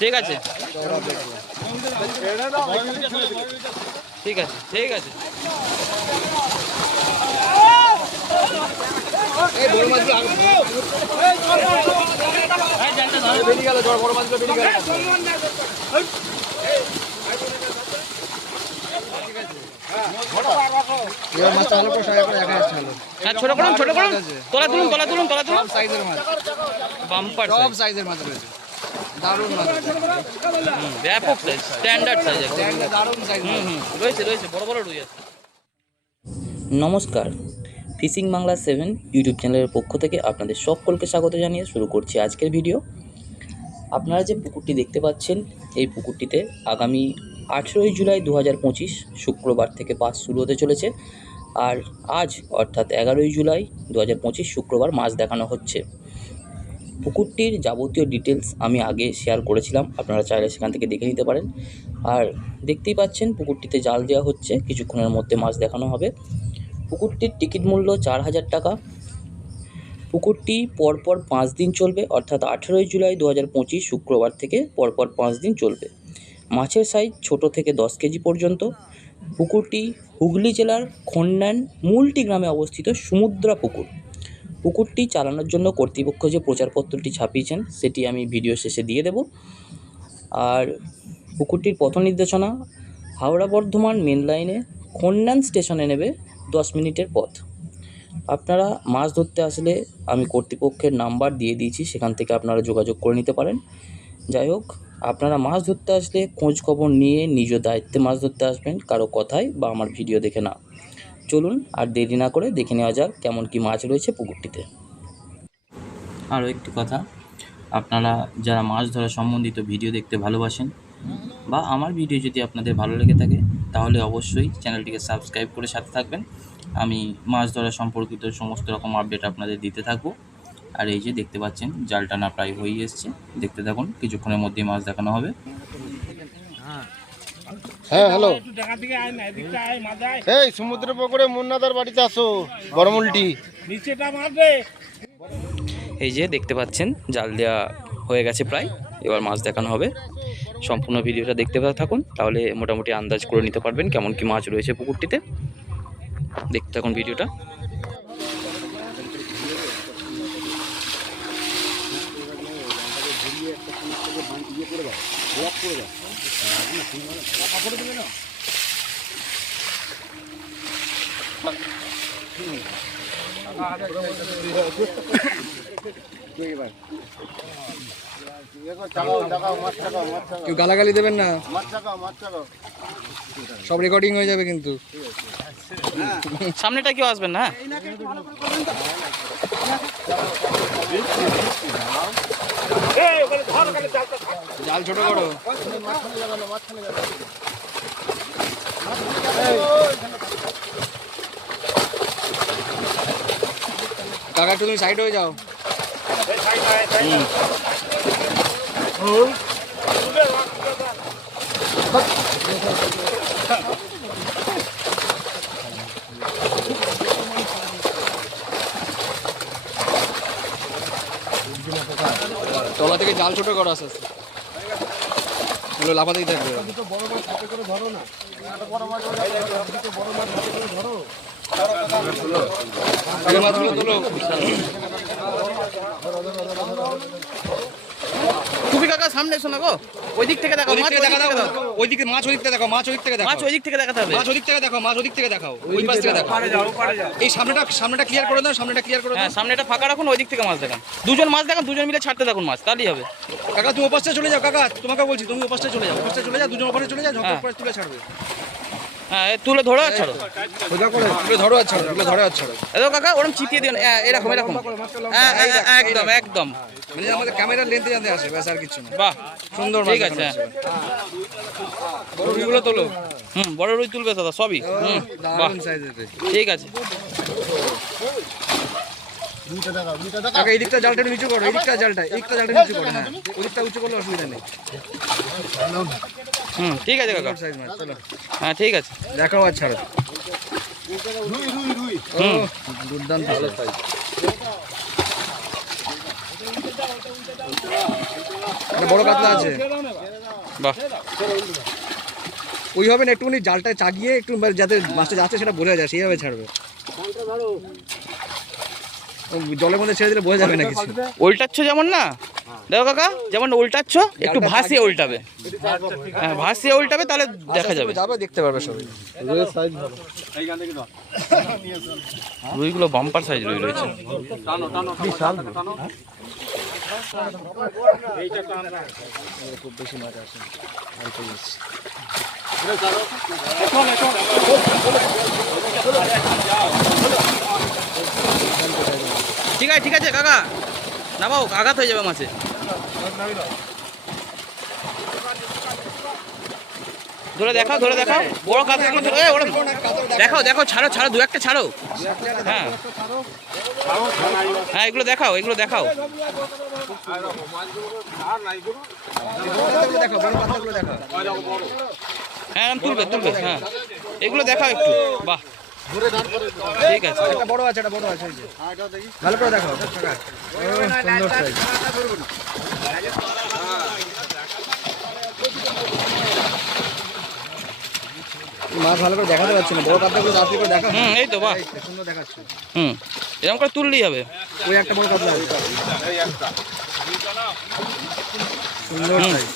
ঠিক আছে। ঠিক আছে ঠিক আছে। করে দেখা যাচ্ছে ভালো হ্যাঁ ছোট করুন ছোট করুন। তোলা তুলুন তোলা তুলুন তোলা তুলুন। সাইজের মাছ। বাম্পার সব সাইজের মাছ রয়েছে। দারুণ ব্যাপক সাইজ স্ট্যান্ডার্ড সাইজ দারুণ রয়েছে রয়েছে বড় বড় রুই আছে নমস্কার। ফিশিং বাংলা সেভেন ইউটিউব চ্যানেলের পক্ষ থেকে আপনাদের সকলকে স্বাগত জানিয়ে শুরু করছি আজকের ভিডিও। আপনারা যে পুকুরটি দেখতে পাচ্ছেন এই পুকুরটিতে আগামী আঠেরোই জুলাই দু হাজার পঁচিশ শুক্রবার থেকে পাস শুরু হতে চলেছে। আর আজ অর্থাৎ এগারোই জুলাই দু হাজার পঁচিশ শুক্রবার মাছ দেখানো হচ্ছে। পুকুরটির যাবতীয় ডিটেলস আমি আগে শেয়ার করেছিলাম। আপনারা চাইলে সেখান থেকে দেখে নিতে পারেন। আর দেখতেই পাচ্ছেন, পুকুরটিতে জাল দেওয়া হচ্ছে। কিছুক্ষণের মধ্যে মাছ দেখানো হবে। পুকুরটির টিকিট মূল্য চার হাজার টাকা। পুকুরটি পরপর পাঁচ দিন চলবে, অর্থাৎ আঠেরোই জুলাই দু হাজার পঁচিশ শুক্রবার থেকে পরপর পাঁচ দিন চলবে। মাছের সাইজ ছোট থেকে দশ কেজি পর্যন্ত। পুকুরটি হুগলি জেলার খন্ডান, মূলটি গ্রামে অবস্থিত সমুদ্রা পুকুর। পুকুরটি চালানোর জন্য কর্তৃপক্ষ যে প্রচারপত্রটি ছাপিয়েছেন, সেটি আমি ভিডিও শেষে দিয়ে দেব। আর পুকুরটির পথ নির্দেশনা, হাওড়া বর্ধমান মেন লাইনে খন্ডান স্টেশনে নেবে দশ মিনিটের পথ। আপনারা মাছ ধরতে আসলে আমি কর্তৃপক্ষের নাম্বার দিয়ে দিয়েছি, সেখান থেকে আপনারা যোগাযোগ করে নিতে পারেন। যাই হোক, আপনারা মাছ ধরতে আসলে খোঁজ খবর নিয়ে নিজ দায়িত্বে মাছ ধরতে আসবেন, কারও কথায় বা আমার ভিডিও দেখে না। চলুন আর দেরি না করে দেখে নেওয়া যাক কেমন কি মাছ রয়েছে পুকুরটিতে। আরও একটি কথা আপনারা যারা মাছ ধরা সম্বন্ধিত ভিডিও দেখতে ভালোবাসেন বা আমার ভিডিও যদি আপনাদের ভালো লেগে থাকে তাহলে অবশ্যই চ্যানেলটিকে সাবস্ক্রাইব করে সাথে থাকবেন। আমি মাছ ধরা সম্পর্কিত সমস্ত রকম আপডেট আপনাদের দিতে থাকব। আর এই যে দেখতে পাচ্ছেন জাল টানা প্রায় হয়েই এসছে। দেখতে থাকুন কিছুক্ষণের মধ্যেই মাছ দেখানো হবে। হ্যাঁ। হ্যালো এই সমুদ্র পুকুরে মুন্নাদার বাড়িতে আসো বড়মুলটি। এই যে দেখতে পাচ্ছেন জাল দেওয়া হয়ে গেছে প্রায়। এবার মাছ দেখানো হবে। সম্পূর্ণ ভিডিওটা দেখতে থাকুন তাহলে মোটামুটি আন্দাজ করে নিতে পারবেন কেমন কি মাছ রয়েছে পুকুরটিতে। দেখতে থাকুন ভিডিওটা। কাপড় দেবে না কেউ গালাগালি দেবেন না? সব রেকর্ডিং হয়ে যাবে কিন্তু। সামনেটা কেউ আসবেন না? জাল ছোট করো। কাকা একটু তুমি সাইড হয়ে যাও। তলা থেকে জাল ছোট করো, আস্তে আস্তে। এগুলো লাফাতেই থাকবে এই মাছগুলো তোলো তুমি কাকা সামনে এসো না গো। ওই দিক থেকে দেখো ওদিক মাছ থেকে ওই দিক দেখা দাও দেখো মাছ ওদিক থেকে দেখাও মাছ ওদিক থেকে দেখাও। মাছ ওই দিক থেকে দেখাতে হবে। মাছ ওদিক থেকে দেখাও মাছ ওদিক থেকে দেখাও ওই পাশ থেকে দেখাও। এই সামনেটা সামনেটা ক্লিয়ার করে দাও সামনেটা ক্লিয়ার করে দাও। হ্যাঁ সামনেটা ফাঁকা রাখুন ওই দিক থেকে মাছ দেখান। দুজন মাছ দেখান দুজন মিলে ছাড়তে থাকুন মাছ তাহলেই হবে। কাকা তুমি ওপাশটা চলে যাও কাকা তোমাকে বলছি তুমি ওপাশটা চলে যাও ওপাশটা চলে যাও দুজন ওপাশে চলে যাও ঝকঝক হ্যাঁ। তুলে ছাড়বে। হ্যাঁ তুলে ধরো আর ছাড়ো। তুলে ধরো আর ছাড়ো তুলে ধরো আর ছাড়ো। এদো কাকা ওরকম চিপিয়ে দিও এরকম এরকম। হ্যাঁ, একদম একদম। মানে আমাদের ক্যামেরার লেন্থে জানতে আসে ব্যাস আর কিছু না। বাহ সুন্দর ঠিক মাছ আছে। বড় রুইগুলো তোলো। হুম বড় রুই তুলবে দাদা সবই। হুম ঠিক আছে। কাকা এই দিকটা জালটা একটু নিচু করো এই দিকটা জালটা এই দিকটা জালটা নিচু করো হ্যাঁ। ওই দিকটা উঁচু করলে অসুবিধা নেই। হুম ঠিক আছে কাকা। সাইজ মাছ চলো হ্যাঁ ঠিক আছে। দেখাও আর ছাড়ো। দুর্দান্ত ভালো সাইজ একটা বড় কাতলা আছে। বাহ। ওই হবে না একটুখানি জালটা চাগিয়ে একটু যাতে মাছটা যাচ্ছে সেটা বোঝা যায় সেইভাবে ছাড়বে। জলের মধ্যে ছেড়ে দিলে বোঝা যাবে না কিছু। উল্টাচ্ছ যেমন না? দেখো কাকা যেমন উল্টাচ্ছ একটু ভাসিয়ে উল্টাবে। হ্যাঁ ভাসিয়ে উল্টাবে তাহলে দেখা যাবে। যাবে দেখতে পারবে সবাই। রুইগুলো বাম্পার সাইজ রুই রয়েছে। খুব বেশি মাছ মাছ। ঠিক আছে ঠিক আছে, কাকা। নামাও, আঘাত হয়ে যাবে মাছে। ধরে দেখাও ধরে দেখাও। বড় ওরা দেখাও দেখাও, ছাড়ো ছাড়ো, দু একটা ছাড়ো। হ্যাঁ। হ্যাঁ এগুলো দেখাও এগুলো দেখাও। দেখো দেখো হ্যাঁ তুলবে তুলবে হ্যাঁ। এগুলো দেখাও একটু, বাহ। ঠিক আছে। একটা বড় আছে একটা বড় আছে এই যে। ভালো করে দেখো সুন্দর সাইজ। মাছ ভালো করে দেখাতে পারছি না বড় রাত্রি করে দেখা হুম এই তো বাহ। সুন্দর দেখাচ্ছে। হুম এরকম করে তুললেই হবে। ওই একটা বড় আছে। সুন্দর সাইজ।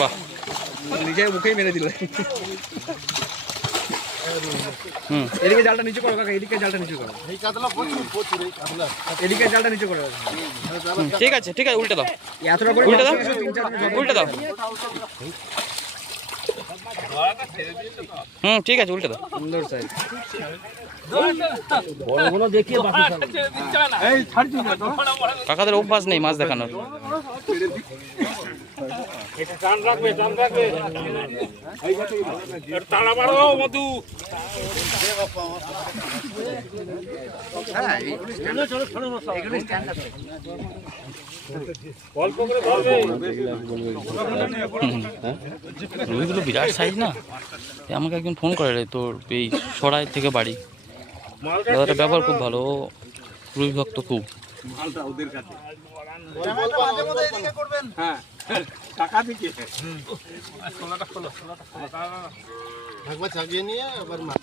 বাহ। নিজে মুখেই মেরে দিল। হুম এদিকে জালটা নিচু করো কাকা এদিকে জালটা নিচু করো। এদিকে জালটা নিচু করো। ঠিক আছে ঠিক আছে উল্টে দাও। এতটা করে উল্টে দাও। উল্টে দাও। হুম ঠিক আছে উল্টে দাও। সুন্দর সাইজ কাকাদের অভ্যাস নেই মাছ দেখানোর। রুইগুলো বিরাট সাইজ না? এ আমাকে একজন ফোন করে রে তোর এই সরাই থেকে বাড়ি। দাদাটা ব্যবহার খুব ভালো রুই ভক্ত খুব। একবার চাগিয়ে নিয়ে আবার মাছ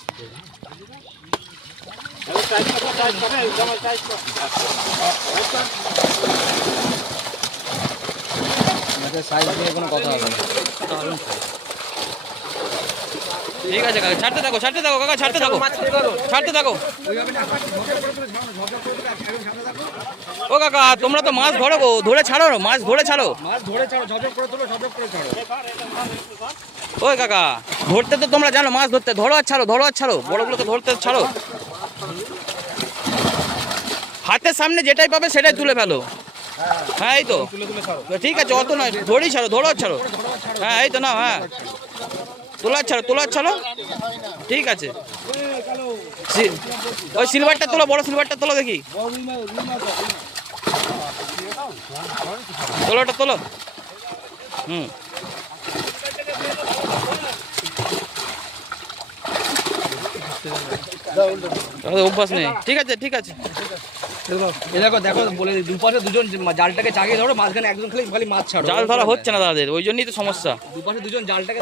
মাছের সাইজ নিয়ে কোনো কথা হবে না। ঠিক আছে কাকা ছাড়তে থাকো ছাড়তে থাকো কাকা ছাড়তে থাকো। ছাড়তে থাকো। ও কাকা তোমরা তো মাছ ধরো গো ধরে ছাড়ো মাছ ধরে ছাড়ো। মাছ ধরে ছাড়ো ঝপঝপ করে তোলো ঝপঝপ করে ছাড়ো। ওই কাকা ধরতে তো তোমরা জানো মাছ ধরতে ধরো আর ছাড়ো ধরো আর ছাড়ো বড়গুলো তো ধরতে ছাড়ো। হাতের সামনে যেটাই পাবে সেটাই তুলে ফেলো। হ্যাঁ এই তো। ঠিক আছে অত নয় ধরেই ছাড়ো ধরো আর ছাড়ো। হ্যাঁ এই তো না হ্যাঁ। তোলার ছাড়ো তোলার ছাড়ো। ঠিক আছে। ওই সিলভারটা তোলো বড় সিলভারটা তোলো দেখি। তোলো ওটা তোলো। হুম। অভ্যাস নেই। ঠিক আছে ঠিক আছে। দেখো দেখো বলে দিই, দুপাশে দুজন জালটাকে চাগিয়ে ধরো মাঝখানে একজন খালি খালি মাছ ছাড়ো। জাল ধরা হচ্ছে না তাদের ওই জন্যই তো সমস্যা। দুপাশে দুজন জালটাকে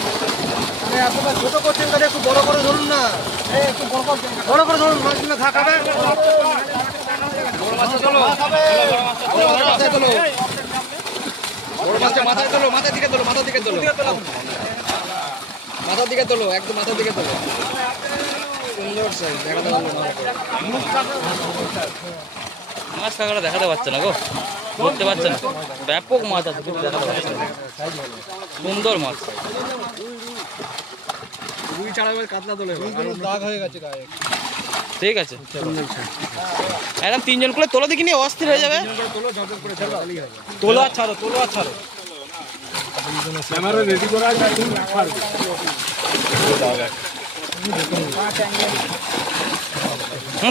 ছোট করছেন তাহলে একটু বড় করে ধরুন না। এই একটু বড় করে বড় করে ধরুন থাকাবে তোলো বড় মাছটা মাথায় তোলো মাথার দিকে তোলো মাথার দিকে তোলো। মাথার দিকে তোলো একদম মাথার দিকে তোলো। সুন্দর সাইজ দেখাতে পারল মাছ দেখাতে পারছে না গো। ধরতে পারছেন? ব্যাপক মাছ আছে, কিন্তু সুন্দর মাছ। ঠিক আছে। একদম তিনজন করে তোলো দেখি অস্থির হয়ে যাবে। তোলো ছাড়ো ছাড়ো।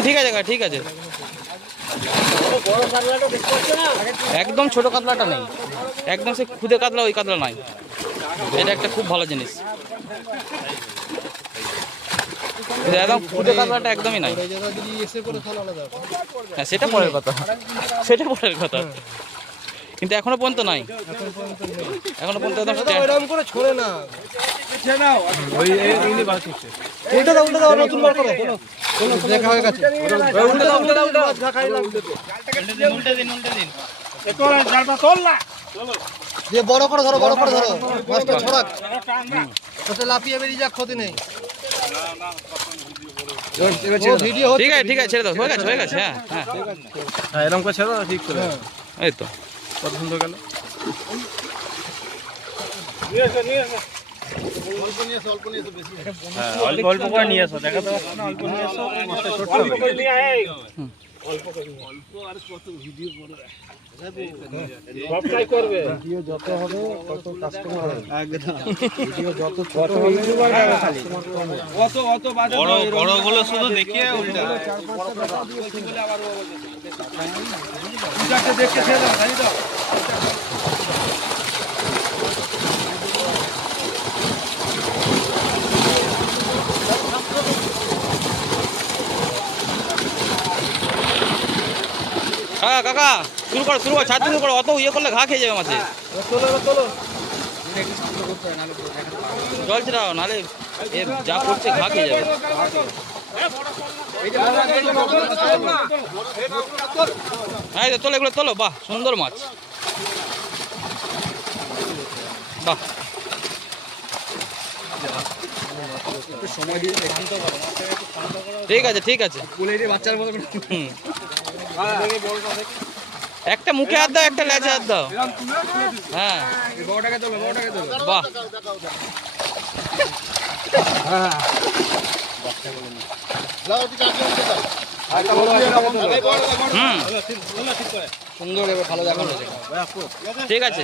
ঠিক আছে ঠিক আছে। একদম ছোট কাতলাটা নেই। একদম সে খুদে কাতলা, ওই কাতলা নাই এটা একটা খুব ভালো জিনিস। একদম কাতলাটা একদমই নাই। হ্যাঁ সেটা পরের কথা। সেটা পরের কথা। কিন্তু এখনও পর্যন্ত নাই। এখনও পর্যন্ত ওইরকম করে ছোড়ে না। উল্টে দাও উল্টে দাও নতুন বার করো। দেখা হয়ে গেছে। উল্টে দাও উল্টে দাও উল্টে দাও। ঢাকাই দাও দিয়ে বড় করে ধরো বড় করে ধরো। মাছটা ছড়াক। তাতে লাফিয়ে বেরিয়ে যাক ক্ষতি নেই। ভিডিও ঠিক আছে ঠিক আছে ছেড়ে দাও হয়ে গেছে হয়ে গেছে হ্যাঁ হ্যাঁ। হ্যাঁ এরকম করে ছেড়ে দাও, ঠিক করে এই তো। কত সুন্দর গেল। হ্যাঁ, অল্প অল্প করে নিয়ে এসো দেখা তো যাচ্ছে না, অল্প নিয়ে এসো মাছটা ছোট হবে। ভিডিও যত হবে তত কাস্টমার হবে। ভিডিও যত ছোট হবে কাস্টমার কম হবে। বড় বড়গুলো শুধু দেখিয়ে উল্টা। হ্যাঁ কাকা শুরু করো শুরু করো ছাড় শুরু করো অত ইয়ে করলে ঘা খেয়ে যাবে মাছে তোলো এবার জল ছিটাও নাহলে যা করছে ঘা খেয়ে যাবে। হ্যাঁ তোলো, এগুলো তোলো, বাহ, সুন্দর মাছ। বাহ। ঠিক আছে ঠিক আছে। একটা মুখে হাত দাও, একটা লেজে হাত দাও। হ্যাঁ। বাহ। হুম সুন্দর এবার ভালো দেখানো ঠিক আছে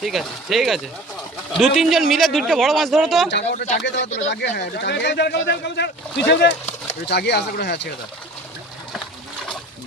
ঠিক আছে। ঠিক আছে দু তিনজন মিলে দুটো বড় মাছ ধরো তো। করে হ্যাঁ ছেড়ে দাও মাছ জায়গা থেকে হিমশিম করছে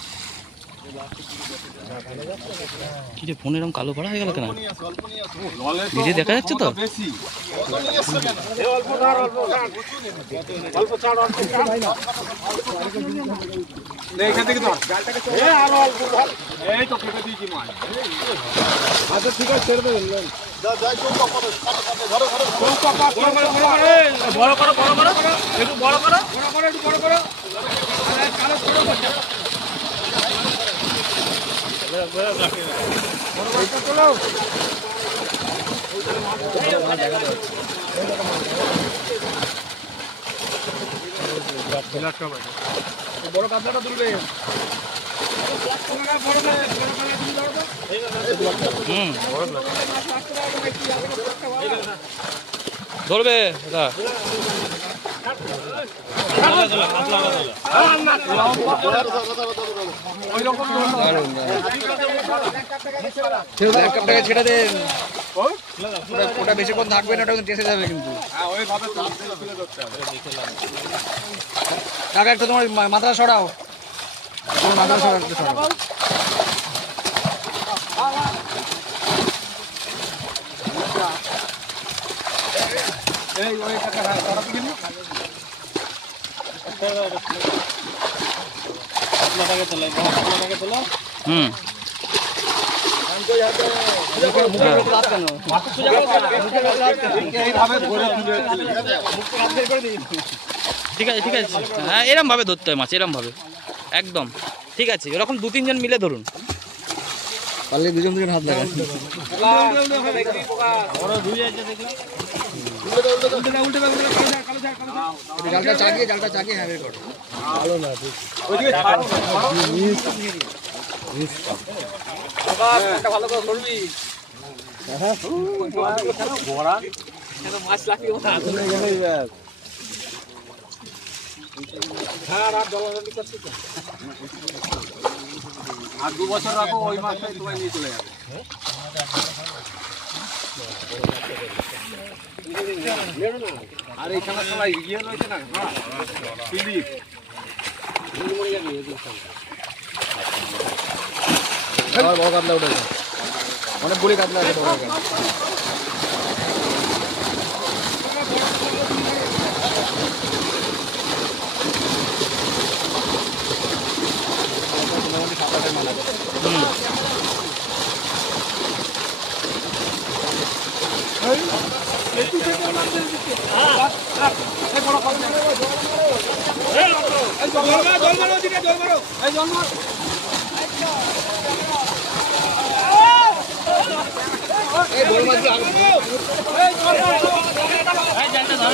কি রে ফোন এরকম কালো করা হয়ে গেল কেন? ভিডিও দেখা যাচ্ছে তো? বড় কাতলাটা তুলবে ধরবে দা ল্যাপটপটাকে ছেড়ে দেন। ওটা- বেশিক্ষণ থাকবে না, ওটা টেসে যাবে কিন্তু। কাকা, একটু তোমার মা- মাথাটা সরাও। তোমার মাথাটা সরাও সরাও। হুম। ঠিক আছে ঠিক আছে। হ্যাঁ এরম ভাবে ধরতে হয় মাছ এরম ভাবে একদম। ঠিক আছে এরকম দু তিনজন মিলে ধরুন। পারলে দুজন দুজন হাত লাগা জালটা চাগিয়ে হ্যাঁ বের করো আর দু বছর রাখো, ওই মাছটাই তোমায় নিয়ে চলে যাবে। আর এইখানে ইয়ে রয়েছে না? বড় কাতলা উঠেছে অনেকগুলি কাতলা আছে বড় হুম।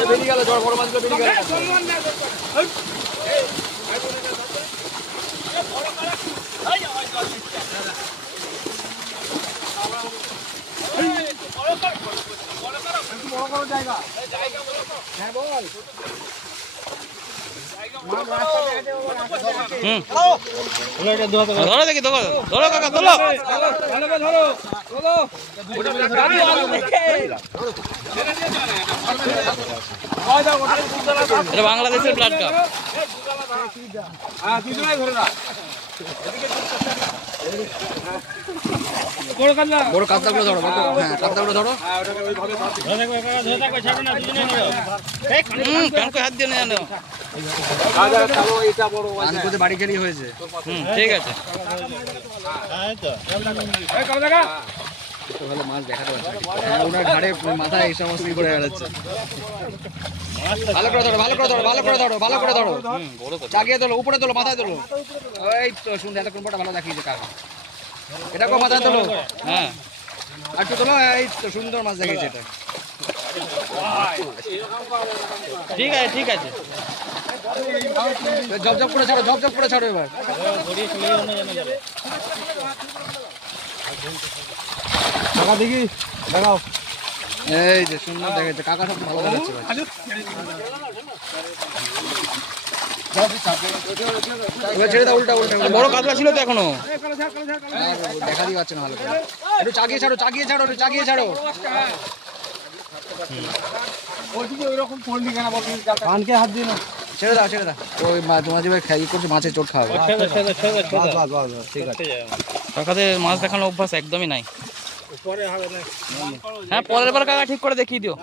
বেরিয়ে গেল জল বড় মাছগুলো বেরিয়ে গেল হুম। ধরো দেখি ধরো। ধরো কাকা ধরো। এটা বাংলাদেশের ব্লাড কাপ কাতলাগুলো ধরো বড় হ্যাঁ কাতলাগুলো ধরো। হুম কেন ধরো হাত দিয়ে না জানো বাড়ি হয়েছে। ঠিক আছে। ভালো মাছ দেখাতে পারছে হ্যাঁ ওনার ঘাড়ে মাথায় এই সমস্ত করে বেড়াচ্ছে। ভালো করে ধরো ভালো করে ধরো ভালো করে ধরো ভালো করে ধরো। চাগিয়ে তোলো উপরে তোলো মাথায় তোলো। এই তো শুনতে এতক্ষণ ভালো দেখিয়েছে কাকা। এটা কো মাথায় তোলো? হ্যাঁ। আর একটু তোলো এই তো সুন্দর মাছ দেখিয়েছে এটা। ঠিক আছে ঠিক আছে। জব জব করে ছাড়ো জব জব করে ছাড়ো এবার। দেখি দেখাও। এই যে সুন্দর দেখাচ্ছে কাকা সব ভালো দেখাচ্ছে ছেড়ে দাও উল্টা উল্টা উল্টা। বড় কাতলা ছিল তো এখনও। দেখা দিয়ে পাচ্ছে না ভালো করে। একটু চাগিয়ে ছাড়ো চাগিয়ে ছাড়ো একটু চাগিয়ে ছাড়ো। কানকে হাত দিন ছেড়ে দাও ছেড়ে দাও। ওই তোমার খাই করছে মাছের চোট ঠিক আছে। কাকাদের মাছ দেখানোর অভ্যাস একদমই নাই। হ্যাঁ পরের বার কাকা ঠিক করে দেখিয়ে দিও।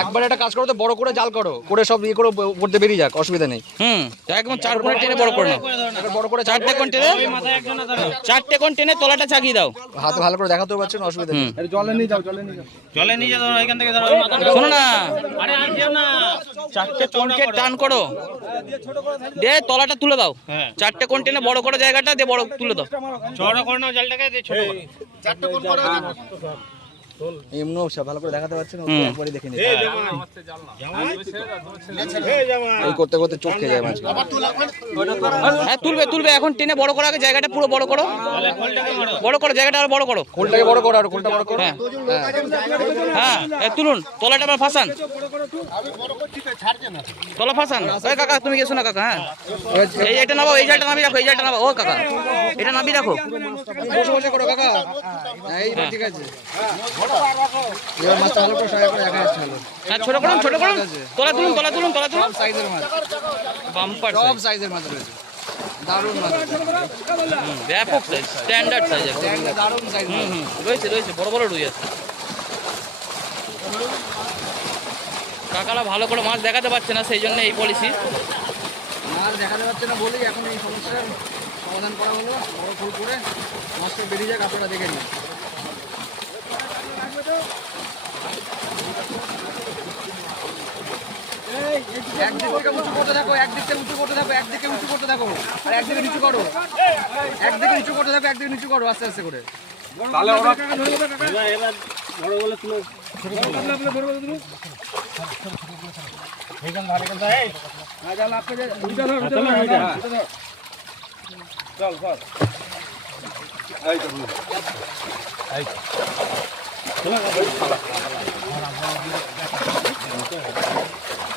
একবার একটা কাজ করো তো বড় করে জাল করো করে সব ইয়ে করে দিয়ে বেরিয়ে যাক অসুবিধা নেই। হুম তো একদম চার কোণে টেনে বড় করে নাও। বড় করে চারটে কোণ টেনে চারটে কোণ টেনে তলাটা চাকিয়ে দাও। হাতে ভালো করে দেখাতেও পারছেন অসুবিধা নেই। হুম। জলে নিয়ে যাও জলে নিয়ে যাও। এখান থেকে শোনো না। চারটে কোণকে টান করো। দিয়ে তলাটা তুলে দাও। চারটে কোণ টেনে বড় করে জায়গাটা দিয়ে বড় তুলে দাও। এমনিও ভালো করে দেখাতে পারছেন একবারই দেখে নিন এই করতে করতে চোখ খেয়ে যায় মাছ হ্যাঁ তুলবে তুলবে। এখন টেনে বড় করো আগে জায়গাটা পুরো বড় করো। বড়। করো জায়গাটা আরও বড় করো। কোলটাকে বড় করো আর কোলটা বড় করো। হ্যাঁ। হ্যাঁ। হ্যাঁ তুলুন। তলাটা আবার ফাঁসান। তলা ফাঁসান। ওই কাকা তুমি গেছো না কাকা হ্যাঁ। এই এটা এই জালটা নামিয়ে রাখো এই জালটা নামাও। ও কাকা এটা নামিয়ে রাখো। বসে বসে করো কাকা। হ্যাঁ ঠিক আছে। এবার মাছটা ভালো করে করে দেখা যাচ্ছে ভালো হ্যাঁ ছোট করুন ছোট করুন। তলা তুলুন তলা তুলুন তলা তুলুন। সাইজের মাছ। বাম্পার সব সাইজের মাছ রয়েছে। দারুণ মাছ ব্যাপক সাইজ স্ট্যান্ডার্ড সাইজ দারুণ সাইজ হুম রয়েছে রয়েছে বড় বড় রুই আছে। কাকারা ভালো করে মাছ দেখাতে পারছে না সেই জন্য এই পলিসি মাছ দেখাতে পারছে না বলেই এখন এই সমস্যার সমাধান করা হলো। বড় ফুল করে মাছটা বেরিয়ে যাক আপনারা দেখে নিন। একদিক থেকে উঁচু করতে থাকো একদিক থেকে উঁচু করতে থাকো একদিকে উঁচু করতে থাকো। আর একদিকে নিচু করো। একদিকে নিচু করতে থাকো একদিকে নিচু করো আস্তে আস্তে করে।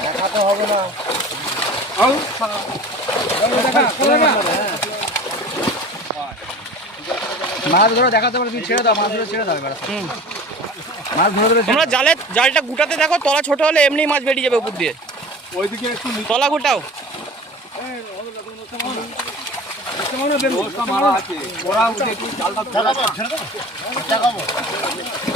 দেখাতে হবে না মাছ ধরে দেখাতে পারবি ছেড়ে দাও মাছ ধরে ছেড়ে দাও এবার হুম। মাছ ধরে ধরে তোমরা জালে জালটা গুটাতে দেখো তলা ছোট হলে এমনি মাছ বেরিয়ে যাবে উপর দিয়ে তলা গুটাও ব্লাড কাপ ওটা ব্লাড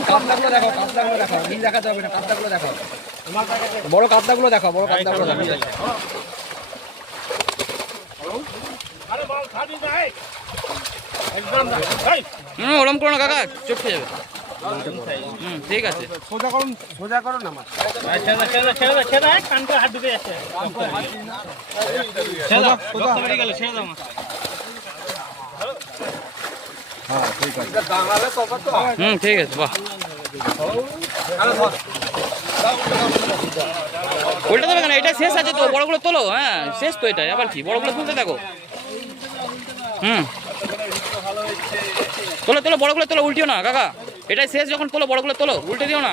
কাপ কাতলাগুলো দেখো কাতলাগুলো দেখো নীল দেখাতে হবে না কাতলাগুলো দেখো বড় কাতলাগুলো দেখো বড় কাতলাগুলো দেখো। হুম ওরম করো না কাকা চোট খেয়ে যাবে। হুম ঠিক আছে। সোজা করুন সোজা করো না মাছ হুম ঠিক আছে বাহ। উল্টা দেবে কেন? এটা শেষ আছে তো বড়গুলো তোলো হ্যাঁ শেষ তো এটা আবার কি? বড়গুলো তুলতে থাকো। হুম। তোলো তোলো বড়গুলো তোলো উল্টিও না কাকা। এটাই শেষ যখন তোলো বড়গুলো তোলো উল্টে দিও না।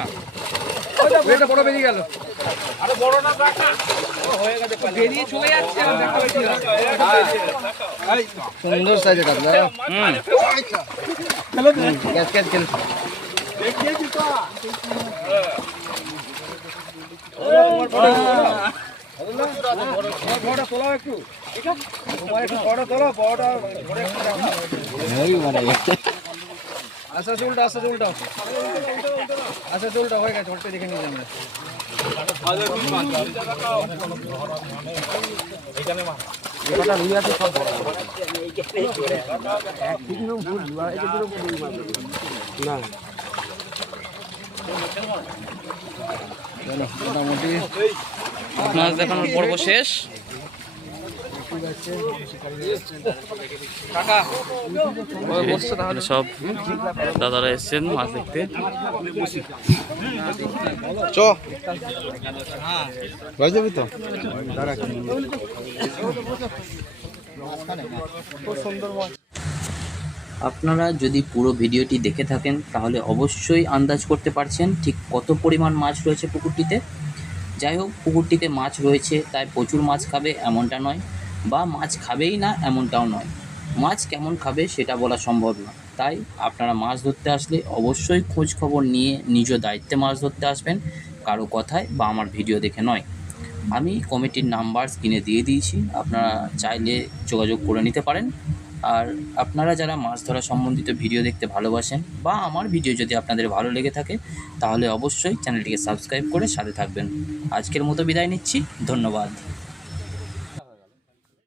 এটা বড় বেরিয়ে গেল। সুন্দর সাইজে ক্যাচ খেল বড়টা তোলাও একটু বড়টা তোলো বড়টা একটু। আস্তে আস্তে উল্টা আস্তে উল্টা। আস্তে আস্তে উল্টা, হয়ে গেছে ওটা দেখে নিয়ে যাবে মোটামুটি মাছ দেখানোর পর্ব শেষ। সব দাদারা এসছেন মাছ দেখতে। চ। যাবি তো? আপনারা যদি পুরো ভিডিওটি দেখে থাকেন তাহলে অবশ্যই আন্দাজ করতে পারছেন ঠিক কত পরিমাণ মাছ রয়েছে পুকুরটিতে। যাই হোক পুকুরটিতে মাছ রয়েছে তাই প্রচুর মাছ খাবে এমনটা নয়। বা মাছ খাবেই না এমনটাও নয়। মাছ কেমন খাবে সেটা বলা সম্ভব না। তাই আপনারা মাছ ধরতে আসলে অবশ্যই খোঁজ খবর নিয়ে নিজ দায়িত্বে মাছ ধরতে আসবেন, কারও কথায় বা আমার ভিডিও দেখে নয়। আমি কমিটির নাম্বার স্ক্রিনে দিয়ে দিয়েছি, আপনারা চাইলে যোগাযোগ করে নিতে পারেন। আর আপনারা যারা মাছ ধরা সম্বন্ধিত ভিডিও দেখতে ভালোবাসেন বা আমার ভিডিও যদি আপনাদের ভালো লেগে থাকে, তাহলে অবশ্যই চ্যানেলটিকে সাবস্ক্রাইব করে সাথে থাকবেন। আজকের মতো বিদায় নিচ্ছি, ধন্যবাদ।